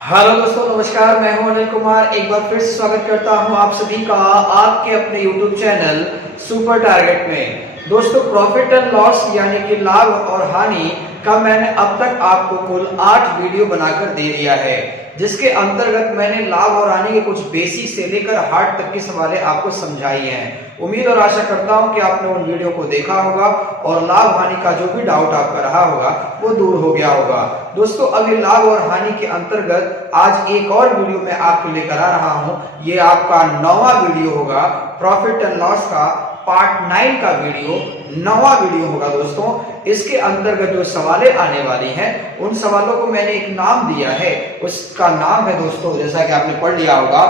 Hello दोस्तों, नमस्कार। मैं हूं अनिल कुमार। एक बार फिर से स्वागत करता हूं आप सभी का आपके अपने यूट्यूब चैनल सुपर टारगेट में। दोस्तों, प्रॉफिट एंड लॉस यानी कि लाभ और हानि का मैंने अब तक आपको कुल 8 वीडियो बनाकर दे दिया है, जिसके अंतर्गत मैंने लाभ और हानि के कुछ बेसिक से लेकर हार्ड तक की सवालें आपको समझाई हैं। उम्मीद और आशा करता हूं कि आपने उन वीडियो को देखा होगा और लाभ हानि का जो भी डाउट आपका रहा होगा वो दूर हो गया होगा। दोस्तों, अभी लाभ और हानि के अंतर्गत आज एक और वीडियो मैं आपको लेकर आ रहा हूं। ये आपका 9वां वीडियो होगा। प्रॉफिट एंड लॉस का पार्ट 9 का वीडियो 9वां वीडियो होगा। दोस्तों, इसके अंतर्गत जो सवालें आने वाली हैं उन सवालों को मैंने एक नाम दिया है। उसका नाम है दोस्तों, जैसा कि आपने पढ़ लिया होगा,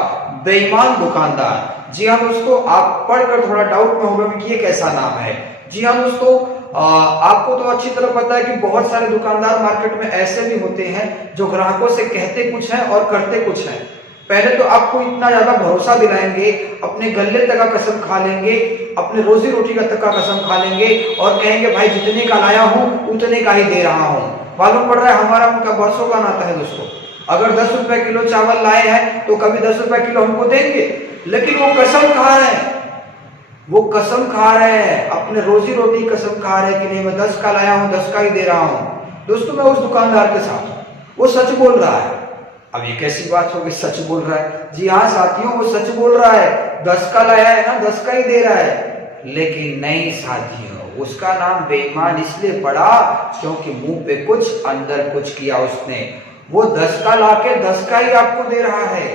बेईमान दुकानदार। जी हाँ दोस्तों, आप पढ़कर थोड़ा डाउट में होगा कि ये कैसा नाम है। जी हाँ दोस्तों, आपको तो अच्छी तरह पता है कि बहुत सारे दुकानदार मार्केट में ऐसे भी होते हैं जो ग्राहकों से कहते कुछ हैं और करते कुछ हैं। पहले तो आपको इतना ज्यादा भरोसा दिलाएंगे, अपने गले तक का कसम खा लेंगे, अपने रोजी रोटी का तक का कसम खा लेंगे और कहेंगे भाई जितने का लाया हूं उतने का ही दे रहा हूं। मालूम पड़ रहा है हमारा उनका बरसों का नाता है दोस्तों। अगर 10 रुपए किलो चावल लाए हैं तो कभी 10 रुपए किलो हमको देंगे, लेकिन वो कसम खा रहे हैं, वो कसम खा रहे हैं, अपने रोजी रोटी कसम खा रहे हैं कि नहीं मैं 10 का लाया हूं 10 का ही दे रहा हूं। दोस्तों, मैं उस दुकानदार के साथ, वो सच बोल रहा है। अब ये कैसी बात होगी, सच बोल रहा है? जी हाँ साथियों, वो सच बोल रहा है। 10 का लाया है ना, 10 का ही दे रहा है। लेकिन नहीं साथियों, उसका नाम बेईमान इसलिए पड़ा क्योंकि मुंह पे कुछ अंदर कुछ किया उसने। वो 10 का लाके 10 का ही आपको दे रहा है,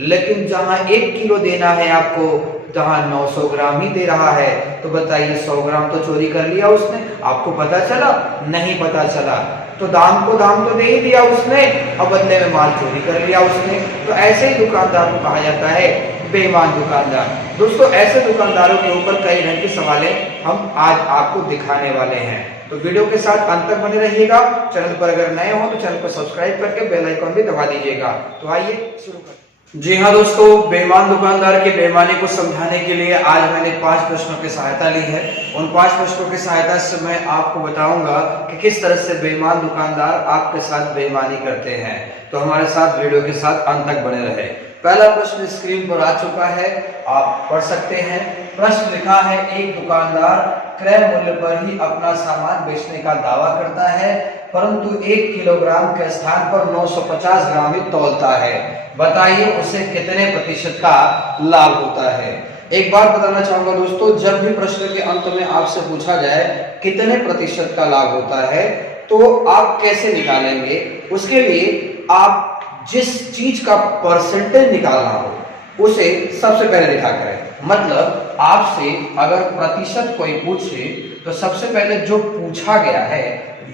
लेकिन जहां 1 किलो देना है आपको, जहां 900 ग्राम ही दे रहा है। तो बताइए 100 ग्राम तो चोरी कर लिया उसने। आपको पता चला? नहीं पता चला। तो दाम को दाम तो दे ही दिया उसने और बदले में माल चोरी कर लिया उसने। तो ऐसे ही दुकानदार को कहा जाता है बेईमान दुकानदार। दोस्तों, ऐसे दुकानदारों के ऊपर कई ढंग के सवालें हम आज आपको दिखाने वाले हैं। तो वीडियो के साथ अंत तक बने रहिएगा। चैनल पर अगर नए हो तो चैनल को सब्सक्राइब करके बेल आइकन भी दबा दीजिएगा। तो आइए शुरू करते हैं। जी हाँ दोस्तों, बेईमान दुकानदार की बेईमानी को समझाने के लिए आज मैंने 5 प्रश्नों की सहायता ली है। उन 5 प्रश्नों की सहायता से मैं आपको बताऊंगा कि किस तरह से बेईमान दुकानदार आपके साथ बेईमानी करते हैं। तो हमारे साथ वीडियो के साथ अंत तक बने रहे। पहला प्रश्न स्क्रीन पर आ चुका है, आप पढ़ सकते हैं। प्रश्न लिखा है, एक दुकानदार क्रय मूल्य पर ही अपना सामान बेचने का दावा करता है, परंतु 1 किलोग्राम के स्थान पर 950 ग्राम ही तौलता है। बताइए उसे कितने प्रतिशत का लाभ होता है। एक बात बताना चाहूंगा दोस्तों, जब भी प्रश्न के अंत में आपसे पूछा जाए कितने प्रतिशत का लाभ होता है तो आप कैसे निकालेंगे, उसके लिए आप जिस चीज का परसेंटेज निकालना हो उसे सबसे पहले लिखा करें। मतलब आपसे अगर प्रतिशत कोई पूछे तो सबसे पहले जो पूछा गया है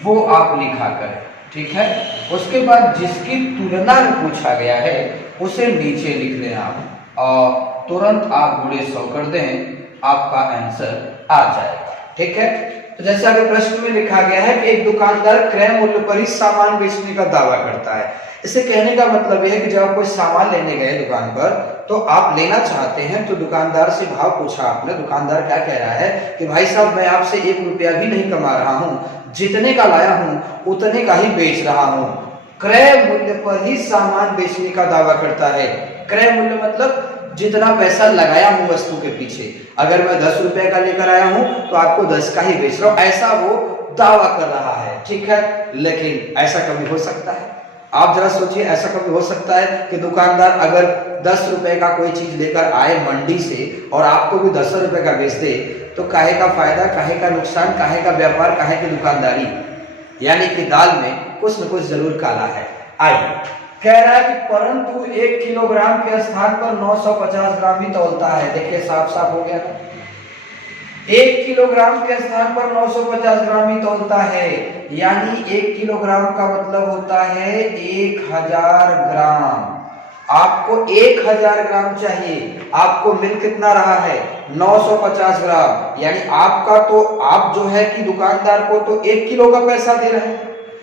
वो आप लिखा करें, ठीक है। उसके बाद जिसकी तुलना में पूछा गया है उसे नीचे लिख लें आप, और तुरंत आप गुणे 100 कर दें, आपका आंसर आ जाएगा, ठीक है। तो जैसे अगर प्रश्न में लिखा गया है कि एक दुकानदार क्रय मूल्य पर ही सामान बेचने का दावा करता है, इसे कहने का मतलब यह है कि जब आप कोई सामान लेने गए दुकान पर तो आप लेना चाहते हैं तो दुकानदार से भाव पूछा आपने। दुकानदार क्या कह रहा है कि भाई साहब मैं आपसे 1 रुपया भी नहीं कमा रहा हूं, जितने का लाया हूं उतने का ही बेच रहा हूं। क्रय मूल्य पर ही सामान बेचने का दावा करता है। क्रय मूल्य मतलब जितना पैसा लगाया हूं वस्तु के पीछे, अगर मैं 10 रुपए का लेकर आया हूं तो आपको 10 का ही बेच रहा हूं, ऐसा वो दावा कर रहा है, ठीक है। लेकिन ऐसा कभी हो सकता है? आप जरा सोचिए, ऐसा कभी हो सकता है कि दुकानदार अगर 10 रुपए का कोई चीज लेकर आए मंडी से और आपको भी 10 रुपए का बेच दे, तो काहे का फायदा, काहे का नुकसान, काहे का व्यापार, काहे की दुकानदारी? यानी कि दाल में कुछ न कुछ जरूर काला है। आइए, कह रहा है कि परंतु 1 किलोग्राम के स्थान पर 950 ग्राम ही तौलता है। देखिए साफ साफ हो गया ना, 1 किलोग्राम के स्थान पर 950 ग्राम ही तौलता है। यानी 1 किलोग्राम का मतलब होता है 1000 ग्राम। आपको 1000 ग्राम चाहिए, आपको मिल कितना रहा है 950 ग्राम। यानी आपका तो आप जो है कि दुकानदार को तो 1 किलो का पैसा दे रहे हैं,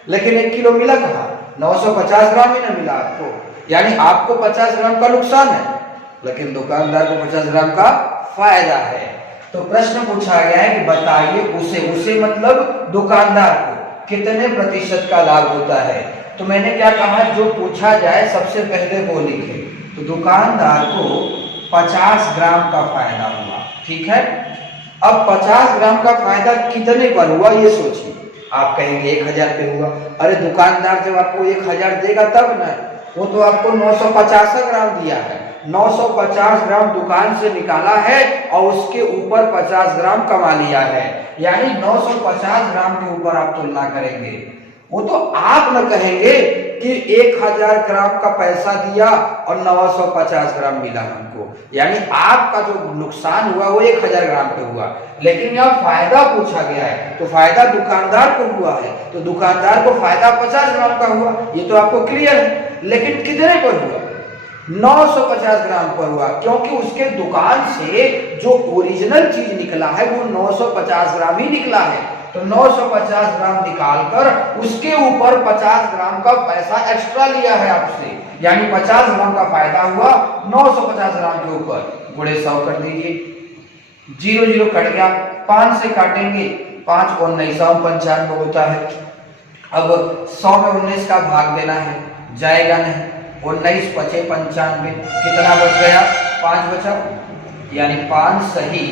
लेकिन 1 किलो मिला कहाँ, 950 ग्राम ही ना मिला आपको। यानी आपको 50 ग्राम का नुकसान है, लेकिन दुकानदार को 50 ग्राम का फायदा है। तो प्रश्न पूछा गया है कि बताइए उसे मतलब दुकानदार को कितने प्रतिशत का लाभ होता है। तो मैंने क्या कहा, जो पूछा जाए सबसे पहले वो लिखे। तो दुकानदार को 50 ग्राम का फायदा हुआ, ठीक है। अब 50 ग्राम का फायदा कितने पर हुआ ये सोचिए। आप कहेंगे 1000 पे हुआ। अरे दुकानदार जब आपको 1000 देगा तब ना, वो तो आपको 950 ग्राम दिया है। 950 ग्राम दुकान से निकाला है और उसके ऊपर 50 ग्राम कमा लिया है, यानी 950 ग्राम के ऊपर आप तुलना करेंगे। वो तो आप न कहेंगे कि 1000 ग्राम का पैसा दिया और 950 ग्राम मिला हमको, यानी आपका जो नुकसान हुआ वो 1000 ग्राम पे हुआ। लेकिन यहाँ फायदा पूछा गया है, तो फायदा दुकानदार को हुआ है, तो दुकानदार को फायदा 50 ग्राम का हुआ, ये तो आपको क्लियर है। लेकिन कितने पर हुआ? 950 ग्राम पर हुआ, क्योंकि उसके दुकान से जो ओरिजिनल चीज निकला है वो 950 ग्राम ही निकला है। तो 950 ग्राम निकालकर उसके ऊपर 50 ग्राम का पैसा एक्स्ट्रा लिया है आपसे, यानी 50 ग्राम का फायदा हुआ 950 ग्राम के ऊपर। गुणे 100 कर दीजिए, 0 0 कट गया, 5 से काटेंगे, 5 और 9 95 होता है। अब 100 में 19 का भाग देना है, जाएगा नहीं। 19 पचे 95, कितना बच गया? 5 बचा, यानी 5 सही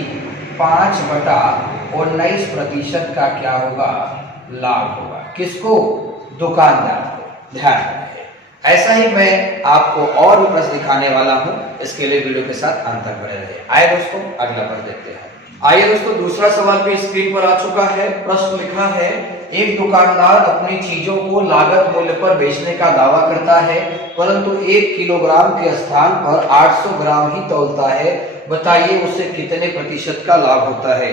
5/19% का क्या होगा? लाभ होगा। किसको? दुकानदार को। ध्यान रखें। ऐसा ही मैं आपको और भी प्रश्न दिखाने वाला हूं, इसके लिए वीडियो के साथ अंत तक बने रहिए। आइए दोस्तों अगला प्रश्न देखते हैं। आइए दोस्तों, दूसरा सवाल भी स्क्रीन पर आ चुका है। प्रश्न लिखा है, एक दुकानदार अपनी चीजों को लागत मूल्य पर बेचने का दावा करता है, परंतु 1 किलोग्राम के स्थान पर 800 ग्राम ही तौलता है। बताइए उसे कितने प्रतिशत का लाभ होता है?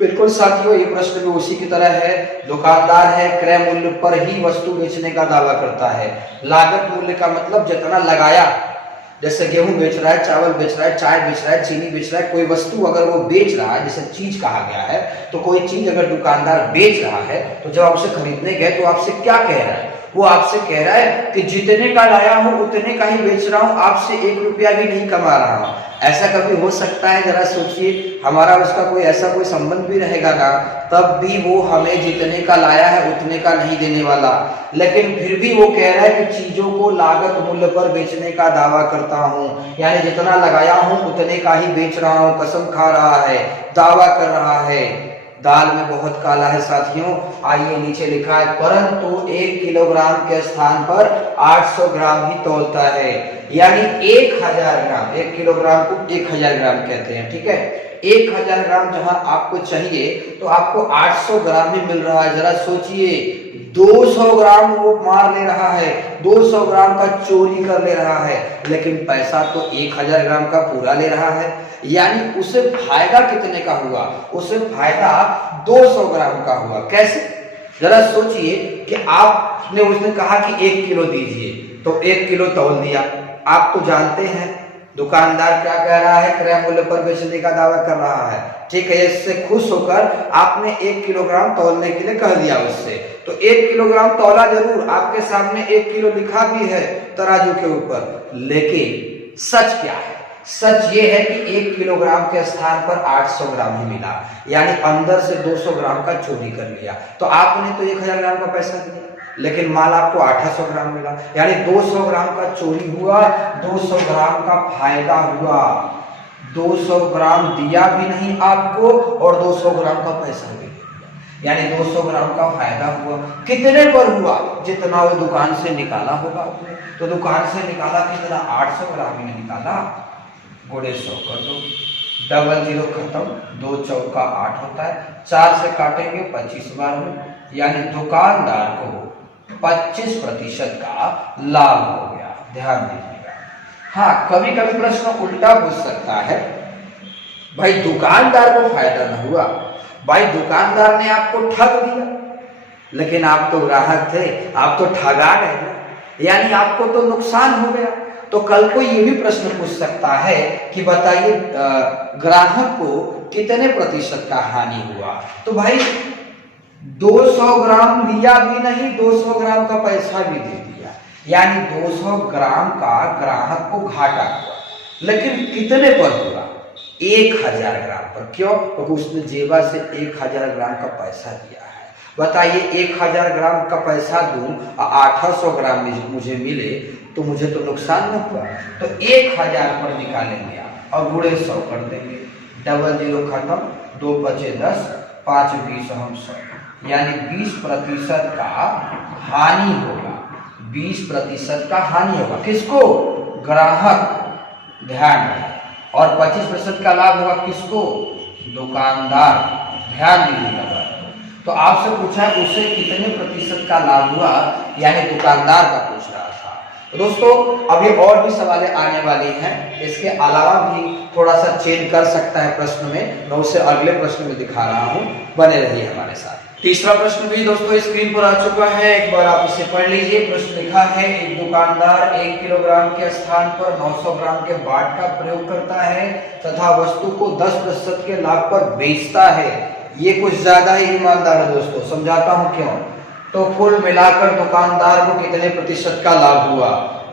बिल्कुल साथियों, ये प्रश्न भी उसी की तरह है। दुकानदार है, क्रय मूल्य पर ही वस्तु बेचने का दावा करता है। लागत मूल्य का मतलब जितना लगाया, जैसे गेहूं बेच रहा है, चावल बेच रहा है, चाय बेच रहा है, चीनी बेच रहा है, कोई वस्तु अगर वो बेच रहा है, जैसे चीज कहा गया है, तो कोई चीज अगर दुकानदार बेच रहा है तो जब आप उसे खरीदने गए तो आपसे क्या कह रहा है? वो आपसे कह रहा है कि जितने का लाया हूं उतने का ही बेच रहा हूं, आपसे 1 रुपया भी नहीं कमा रहा हूं। ऐसा कभी हो सकता है? जरा सोचिए, हमारा उसका कोई ऐसा कोई संबंध भी रहेगा ना, तब भी वो हमें जितने का लाया है उतने का नहीं देने वाला। लेकिन फिर भी वो कह रहा है कि चीजों को लागत मूल्य पर बेचने का दावा करता हूं, यानी जितना लगाया हूं उतने का ही बेच रहा हूं। कसम खा रहा है, दावा कर रहा है। दाल में बहुत काला है साथियों। आइए नीचे लिखा है, परंतु 1 किलोग्राम के स्थान पर 800 ग्राम ही तौलता है, यानी 1000 ग्राम। 1 किलोग्राम को 1000 ग्राम कहते हैं, ठीक है। 1000 ग्राम जहां आपको चाहिए तो आपको 800 ग्राम ही मिल रहा है। जरा सोचिए, 200 ग्राम वो मार ले रहा है, 200 ग्राम का चोरी कर ले रहा है, लेकिन पैसा तो 1000 ग्राम का पूरा ले रहा है। यानी उसे फायदा कितने का हुआ? उसे फायदा 200 ग्राम का हुआ। कैसे? जरा सोचिए कि आपने उसने कहा कि 1 किलो दीजिए, तो 1 किलो तौल दिया। आप तो जानते हैं दुकानदार क्या कह रहा है, क्रय मूल्य पर बेचने का दावा कर रहा है, ठीक है। इससे खुश होकर आपने 1 किलोग्राम तौलने के लिए कह दिया उससे, तो 1 किलोग्राम तौला जरूर, आपके सामने 1 किलो लिखा भी है तराजू के ऊपर। लेकिन सच क्या है? सच ये है कि 1 किलोग्राम के स्थान पर 800 ग्राम ही मिला, यानी अंदर से 200 ग्राम का चोरी कर लिया। तो आपने तो 1000 ग्राम का पैसा दिया, लेकिन माल आपको 800 ग्राम मिला, यानी 200 ग्राम का चोरी हुआ, 200 ग्राम का फायदा हुआ। 200 ग्राम दिया भी नहीं आपको और 200 ग्राम का पैसा भी नहीं दिया, यानी 200 ग्राम का फायदा हुआ। कितने पर हुआ? जितना वो दुकान से निकाला होगा उसने। तो दुकान से निकाला कितना? 800 ग्राम ही निकाला। गुणे 100 कर दो, डबल 0 खत्म, 2 चौका 8 होता है, 4 से काटेंगे 25 बार में, यानी दुकानदार को 25% का लाभ हो गया। ध्यान दीजिएगा। हाँ, कभी कभी प्रश्न उल्टा पूछ सकता है, भाई दुकानदार को फायदा न हुआ, भाई दुकानदार ने आपको ठग दिया, लेकिन आप तो ग्राहक थे, आप तो ठगा गए ना, यानी आपको तो नुकसान हो गया। तो कल को ये भी प्रश्न पूछ सकता है कि बताइए ग्राहक को कितने प्रतिशत का हानि हुआ? तो भाई 200 ग्राम लिया भी नहीं, 200 ग्राम का पैसा भी दे दिया, यानी 200 ग्राम का ग्राहक को घाटा हुआ। लेकिन कितने पर हुआ? 1000 ग्राम पर। क्यों? क्योंकि उसने जेबा से 1000 ग्राम का पैसा दिया है। बताइए 1000 ग्राम का पैसा दूं और 800 ग्राम मुझे मिले तो मुझे तो नुकसान न हुआ। तो 1000 पर निकालेंगे आप और गुणे 100 कर देंगे, डबल जीरो खत्म, 2 बचे 10, 5 20 हम 100, यानी 20% का हानि होगा। 20% का हानि होगा किसको? ग्राहक, ध्यान रहे। और 25% का लाभ होगा किसको? दुकानदार, ध्यान दीजिएगा। तो आपसे पूछा है उससे कितने प्रतिशत का लाभ हुआ, यानी दुकानदार का पूछ रहा था। दोस्तों अभी और भी सवालें आने वाली हैं, इसके अलावा भी थोड़ा सा चेंज कर सकता है प्रश्न में, मैं उसे अगले प्रश्न में दिखा रहा हूं, बने रहिए हमारे साथ। तीसरा प्रश्न भी दोस्तों स्क्रीन पर आ चुका है, एक बार आप इसे पढ़ लीजिए। प्रश्न लिखा है, एक दुकानदार 1 किलोग्राम के स्थान पर 900 ग्राम के बाट का प्रयोग करता है तथा वस्तु को 10% के लाभ पर बेचता है। ये कुछ ज्यादा ही ईमानदार है दोस्तों, समझाता हूं क्यों। तो कुल मिलाकर दुकानदार को कितने प्रतिशत का लाभ हुआ,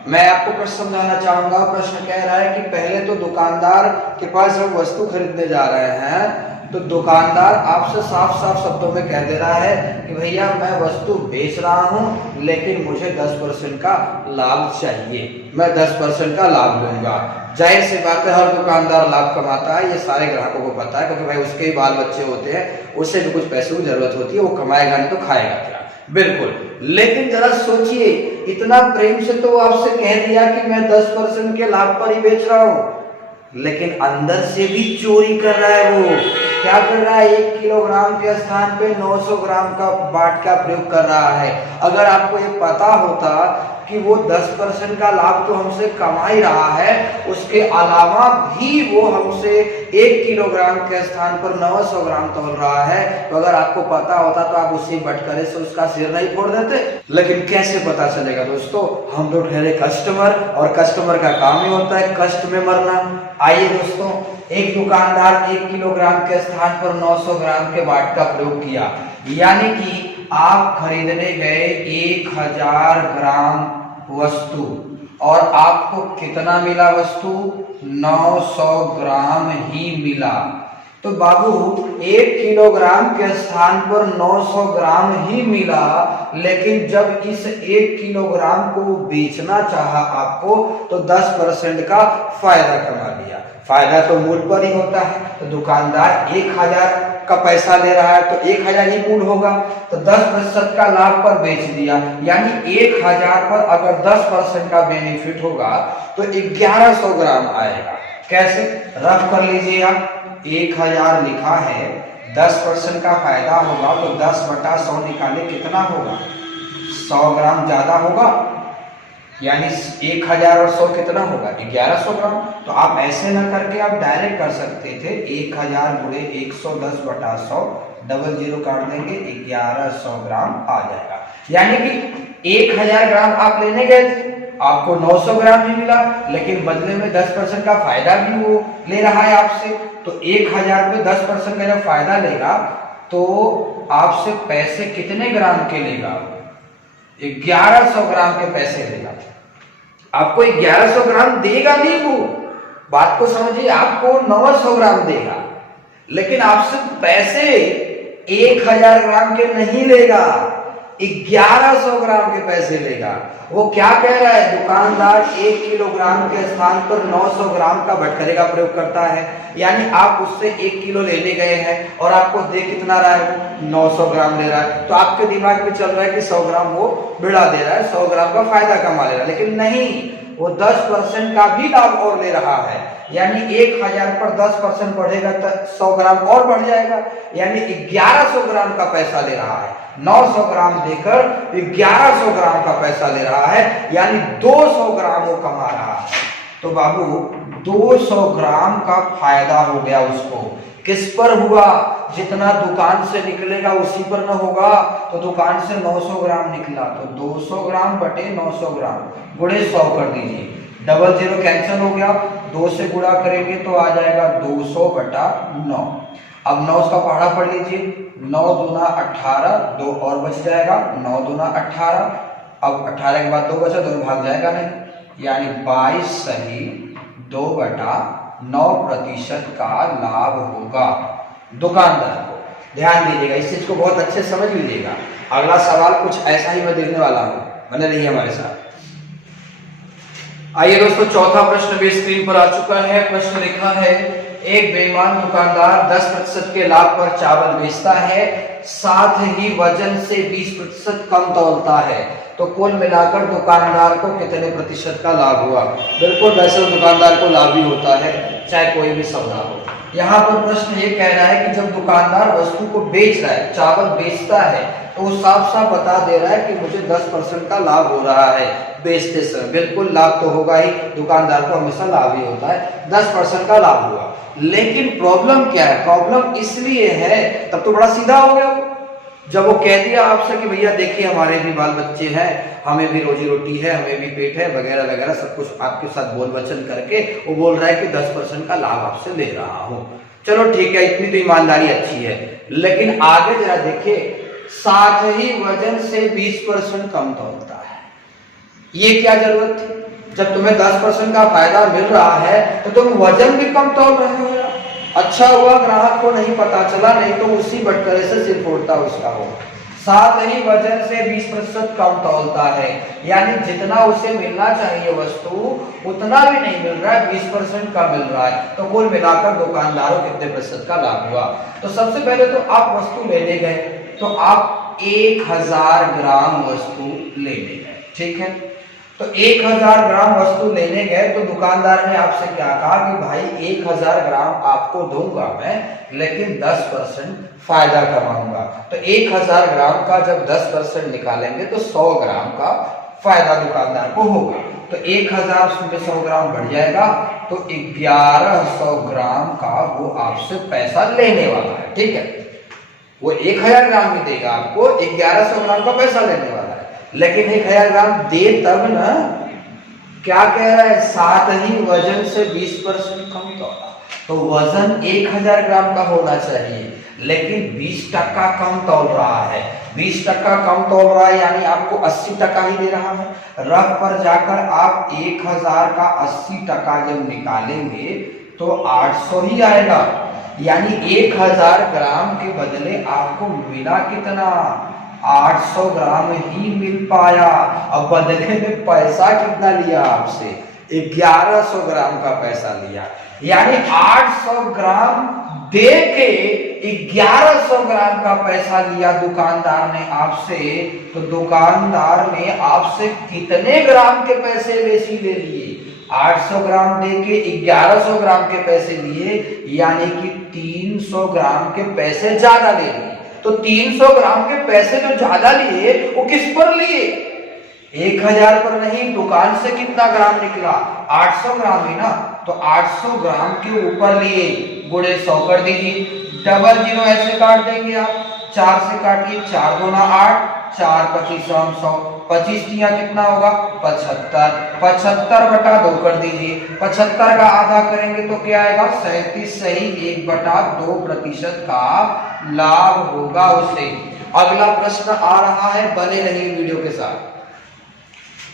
मैं आपको प्रश्न समझाना चाहूंगा। प्रश्न कह रहा है कि पहले तो दुकानदार के पास हम वस्तु खरीदने जा रहे हैं, तो दुकानदार आपसे साफ साफ शब्दों में कह दे रहा है कि भैया मैं वस्तु बेच रहा हूं लेकिन मुझे 10% का लाभ चाहिए, मैं 10% का लाभ लूंगा। जाहिर सी बात है हर दुकानदार लाभ कमाता है, ये सारे ग्राहकों को पता है, क्योंकि भाई उसके ही बाल बच्चे होते हैं, उसे भी कुछ पैसे की जरूरत होती है, वो कमाएगा नहीं तो खाएगा क्या, बिल्कुल। लेकिन जरा सोचिए, इतना प्रेम से तो आपसे कह दिया कि मैं 10% के लाभ पर ही बेच रहा हूं, लेकिन अंदर से भी चोरी कर रहा है। वो क्या कर रहा है? 1 किलोग्राम के स्थान पे 900 ग्राम का बाट का प्रयोग कर रहा है। अगर आपको ये पता होता कि वो 10% का लाभ तो हमसे कमा ही रहा है, उसके अलावा भी वो हमसे 1 किलोग्राम के स्थान पर 900 ग्राम तोल रहा है, तो अगर आपको पता होता तो आप उसी बटकरे से उसका सिर नहीं फोड़ देते। लेकिन कैसे पता चलेगा दोस्तों, हम तो ठहरे कस्टमर, और कस्टमर का काम ही होता है कष्ट में मरना। आइए दोस्तों, एक दुकानदार 1 किलोग्राम के स्थान पर 900 ग्राम के बाट का प्रयोग किया, यानी कि आप खरीदने गए 1000 ग्राम वस्तु और आपको कितना मिला वस्तु? 900 ग्राम ही मिला। तो बाबू 1 किलोग्राम के स्थान पर 900 ग्राम ही मिला, लेकिन जब इस 1 किलोग्राम को बेचना चाहा आपको तो 10% का फायदा कमा लिया। फायदा तो मूल पर ही होता है, तो दुकानदार 1000 का पैसा ले रहा है तो 1000 ही मूल होगा, तो 10% का लाभ पर बेच दिया, यानी 1000 पर अगर 10% का बेनिफिट होगा तो 1100 ग्राम आएगा। कैसे? रफ कर लीजिए आप, 1000 लिखा है, 10% का फायदा होगा तो 10/100 निकाले कितना होगा? 100 ग्राम ज्यादा होगा, यानी 1000 और 100 कितना होगा? 1100 ग्राम। तो आप ऐसे ना करके आप डायरेक्ट कर सकते थे, 1000 गुणे 110/100, डबल जीरो काट देंगे, 1100 ग्राम आ जाएगा। यानी कि 1000 ग्राम आप लेने गए थे, आपको 900 ग्राम ही मिला, लेकिन बदले में 10% का फायदा भी वो ले रहा है आपसे। तो 1000 पे 10% का जब फायदा लेगा तो आपसे पैसे कितने ग्राम के लेगा? 1100 ग्राम के पैसे लेगा। आपको 1100 ग्राम देगा नहीं, वो बात को समझिए, आपको 900 ग्राम देगा, लेकिन आपसे पैसे 1000 ग्राम के नहीं लेगा, 1100 ग्राम के पैसे लेगा। वो क्या कह रहा है? दुकानदार 1 किलोग्राम के स्थान पर 900 ग्राम का भटकरे का प्रयोग करता है, यानी आप उससे 1 किलो लेने गए हैं और आपको दे कितना रहा है? वो 900 ग्राम ले रहा है, तो आपके दिमाग में चल रहा है कि 100 ग्राम वो बढ़ा दे रहा है, 100 ग्राम का फायदा कमा ले रहा है, लेकिन नहीं, वो 10% का भी लाभ और ले रहा है, यानी 1000 पर 10% बढ़ेगा तो 100 ग्राम और बढ़ जाएगा, यानी 1100 ग्राम का पैसा ले रहा है। 900 ग्राम देकर 1100 ग्राम का पैसा ले रहा है, यानी 200 ग्राम वो कमा रहा है। तो बाबू 200 ग्राम का फायदा हो गया उसको। किस पर हुआ? जितना दुकान से निकलेगा उसी पर न होगा, तो दुकान से 900 ग्राम निकला तो 200 ग्राम बटे 900 ग्राम गुणे 100 कर दीजिए, डबल जीरो कैंसिल हो गया, 2 से गुणा करेंगे तो आ जाएगा 200/9। अब 9 का पहाड़ा पढ़ लीजिए, 9 दूना 18, 2 और बच जाएगा, 9 दूना 18, अब 18 के बाद 2 बचा, 2 भाग जाएगा नहीं, यानी 22 सही 2/9% का लाभ होगा दुकानदार को। ध्यान दीजिएगा, इस चीज को बहुत अच्छे से समझ लीजिएगा। अगला सवाल कुछ ऐसा ही मैं देखने वाला हूं, बने रहिए हमारे साथ। आइए दोस्तों, चौथा प्रश्न भी स्क्रीन पर आ चुका है। प्रश्न लिखा है, एक बेईमान दुकानदार 10% के लाभ पर चावल बेचता है, साथ ही वजन से 20% कम तौलता है, तो कुल मिलाकर दुकानदार को कितने प्रतिशत का लाभ हुआ? बिल्कुल वैसे दुकानदार को लाभ ही होता है, चाहे कोई भी सौदा हो। यहाँ पर प्रश्न ये कह रहा है कि जब दुकानदार वस्तु को बेच रहा है, चावल बेचता है, तो वो साफ साफ बता दे रहा है कि मुझे 10% का लाभ हो रहा है बेचते समय। बिल्कुल लाभ तो होगा ही, दुकानदार को हमेशा लाभ ही होता है, 10% का लाभ हुआ। लेकिन प्रॉब्लम क्या है? प्रॉब्लम इसलिए है, तब तो बड़ा सीधा हो गया जब वो कह दिया आपसे कि भैया देखिए हमारे भी बाल बच्चे हैं, हमें भी रोजी रोटी है, हमें भी पेट है, वगैरह वगैरह सब कुछ आपके साथ बोल वचन करके वो बोल रहा है कि 10% का लाभ आपसे ले रहा हूं। चलो ठीक है, इतनी तो ईमानदारी अच्छी है, लेकिन आगे जरा देखिए, साथ ही वजन से 20% कम तौलता है। ये क्या जरूरत थी? जब तुम्हें 10% का फायदा मिल रहा है तो तुम वजन भी कम तौल रहे हो। अच्छा हुआ ग्राहक को नहीं पता चला, नहीं तो उसी बटकरे से सिर फोड़ता उसका हो। साथ ही वजन से 20% कम तौलता है, यानी जितना उसे मिलना चाहिए वस्तु उतना भी नहीं मिल रहा है, 20% का मिल रहा है। तो कुल मिलाकर दुकानदार को कितने प्रतिशत का लाभ हुआ? तो सबसे पहले तो आप वस्तु लेने गए, तो आप 1000 ग्राम वस्तु लेने गए, ठीक है। तो 1000 ग्राम वस्तु लेने गए तो दुकानदार ने आपसे क्या कहा कि भाई 1000 ग्राम आपको दूंगा मैं, लेकिन 10% फायदा कमाऊंगा। तो 1000 ग्राम का जब 10% निकालेंगे तो 100 ग्राम का फायदा दुकानदार को होगा। तो 1000 में 100 ग्राम बढ़ जाएगा, तो 1100 ग्राम का वो आपसे पैसा लेने वाला है, ठीक है। वो 1000 ग्राम ही देगा आपको, 1100 ग्राम का पैसा लेने वाला है। लेकिन 1000 ग्राम दे तब ना, क्या कह रहा है? साथ ही वजन से 20% कम तौला। तो वजन 1000 ग्राम का होना चाहिए, लेकिन 20% कम तौल रहा है। 20% कम तौल रहा है, यानी आपको 80% ही दे रहा है। रफ पर जाकर आप 1000 का 80% जब निकालेंगे तो 800 ही आएगा, यानी 1000 ग्राम के बदले आपको मिला कितना? 800 ग्राम ही मिल पाया। अब बदले में पैसा कितना लिया आपसे? 1100 ग्राम का पैसा लिया, यानी 800 ग्राम दे के 1100 ग्राम का पैसा लिया दुकानदार ने आपसे। तो दुकानदार ने आपसे कितने ग्राम के पैसे ले लिए? 800 ग्राम दे के 1100 ग्राम के पैसे लिए, यानी कि 300 ग्राम के पैसे ज्यादा ले लिए। तो 300 ग्राम के पैसे जो ज्यादा लिए वो किस पर लिए? 1000 पर नहीं, दुकान से कितना ग्राम निकला? 800 ग्राम ही ना, तो 800 ग्राम के ऊपर लिए, गुणे 100 कर दीजिए। डबल जीरो ऐसे काट देंगे आप, 4 से काटिए, 4 दूना 8, 4 25 100, 25 दिया कितना होगा? 75। 75 बटा 2 कर दीजिए, 75 का आधा करेंगे तो क्या आएगा? 37 सही 1/2% का लाभ होगा उसे। अगला प्रश्न आ रहा है, बने रहिए वीडियो के साथ।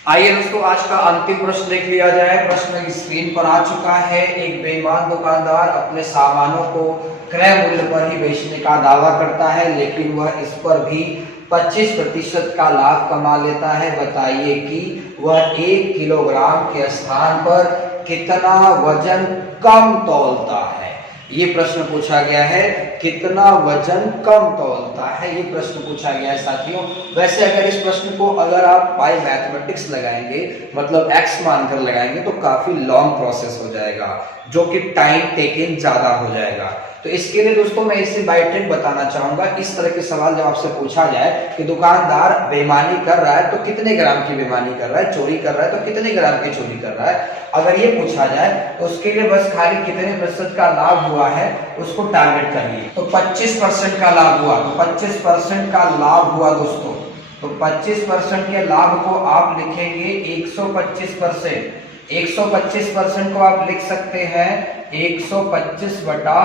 आइए दोस्तों, आज का अंतिम प्रश्न देख लिया जाए। प्रश्न स्क्रीन पर आ चुका है। एक बेईमान दुकानदार अपने सामानों को क्रय मूल्य पर ही बेचने का दावा करता है, लेकिन वह इस पर भी 25% का लाभ कमा लेता है। बताइए कि वह 1 किलोग्राम के स्थान पर कितना वजन कम तौलता है? ये प्रश्न पूछा गया है, कितना वजन कम तौलता है, ये प्रश्न पूछा गया है साथियों। वैसे अगर इस प्रश्न को अगर आप बाय मैथमेटिक्स लगाएंगे, मतलब x मानकर लगाएंगे, तो काफी लॉन्ग प्रोसेस हो जाएगा, जो कि टाइम टेकिंग ज्यादा हो जाएगा। तो इसके लिए दोस्तों मैं इसे बाय ट्रिक बताना चाहूंगा। इस तरह के सवाल जब आपसे पूछा जाए कि दुकानदार बेईमानी कर रहा है तो कितने ग्राम की बेईमानी कर रहा है, चोरी कर रहा है तो कितने ग्राम की चोरी कर रहा है, अगर ये पूछा जाए तो उसके लिए बस खाली कितने प्रतिशत का लाभ हुआ है उसको टारगेट करिए। तो 25% का लाभ हुआ, तो 25% का लाभ हुआ दोस्तों, तो 25% के लाभ को आप लिखेंगे 125%। 125% को आप लिख सकते हैं 125 बटा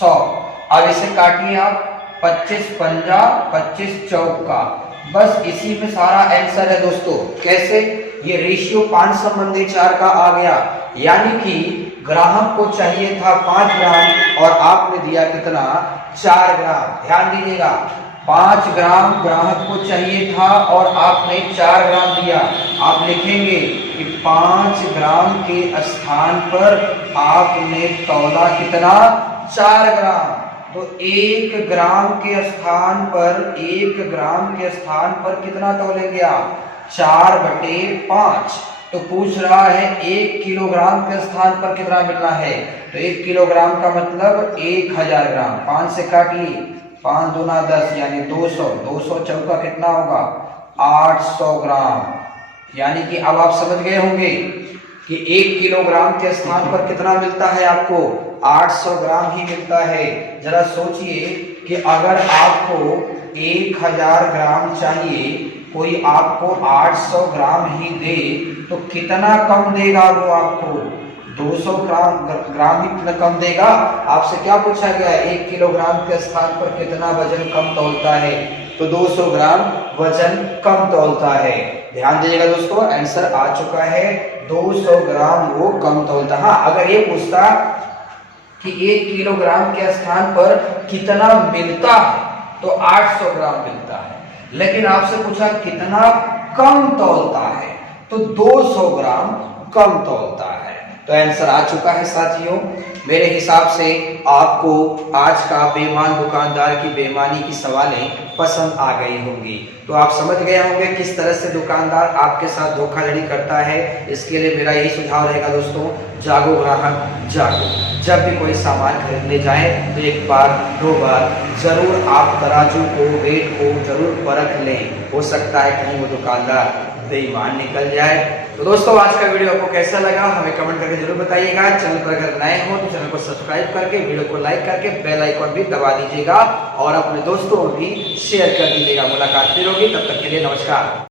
100। अब इसे काटिए आप, 25 पंजा 25 चौका, बस इसी में सारा आंसर है दोस्तों। कैसे? ये रेशियो 5:4 का आ गया, यानी कि ग्राहक को चाहिए था 5 ग्राम और आपने दिया कितना, 4 ग्राम। ध्यान दीजिएगा, 5 ग्राम ग्राहक को चाहिए था और आपने 4 ग्राम दिया। आप लिखेंगे कि 5 ग्राम के स्थान पर आपने तौला कितना, 4 ग्राम। तो 1 ग्राम के स्थान पर, 1 ग्राम के स्थान पर कितना तौलेंगे आप, 4/5। तो पूछ रहा है 1 किलोग्राम के स्थान पर कितना मिलना है, तो 1 किलोग्राम का मतलब 1000 ग्राम। 5 से काटिए, 5 दूना 10 यानी 200, 200 चौका कितना होगा, 800 ग्राम। यानी कि अब आप समझ गए होंगे कि 1 किलोग्राम के स्थान पर कितना मिलता है आपको, 800 ग्राम ही मिलता है। जरा सोचिए कि अगर आपको 1000 ग्राम चाहिए, कोई आपको 800 ग्राम ही दे तो कितना कम देगा वो आपको, 200 ग्राम ही कम देगा। आपसे क्या पूछा गया है, 1 किलोग्राम के स्थान पर कितना वजन कम तौलता है, तो 200 ग्राम वजन कम तौलता है। ध्यान दीजिएगा दोस्तों, आंसर आ चुका है, 200 ग्राम वो कम तौलता। हाँ, अगर ये पूछता कि 1 किलोग्राम के स्थान पर कितना मिलता है, तो 800 ग्राम मिलता है, लेकिन आपसे पूछा कितना कम तौलता है, तो 200 ग्राम कम तौलता है। तो आंसर आ चुका है साथियों। मेरे हिसाब से आपको आज का बेईमान दुकानदार की बेईमानी की सवालें पसंद आ गई होंगी। तो आप समझ गए होंगे किस तरह से दुकानदार आपके साथ धोखाधड़ी करता है। इसके लिए मेरा यही सुझाव रहेगा दोस्तों, जागो ग्राहक जागो। जब भी कोई सामान खरीदने जाए तो एक बार 2 बार जरूर आप तराजू को, वेट को जरूर परख लें। हो सकता है कहीं वो दुकानदार बेईमान निकल जाए। तो दोस्तों, आज का वीडियो आपको कैसा लगा हमें कमेंट करके जरूर बताइएगा। चैनल पर अगर नए हो तो चैनल को सब्सक्राइब करके, वीडियो को लाइक करके बेल आइकॉन भी दबा दीजिएगा और अपने दोस्तों को भी शेयर कर दीजिएगा। मुलाकात फिर होगी, तब तक के लिए नमस्कार।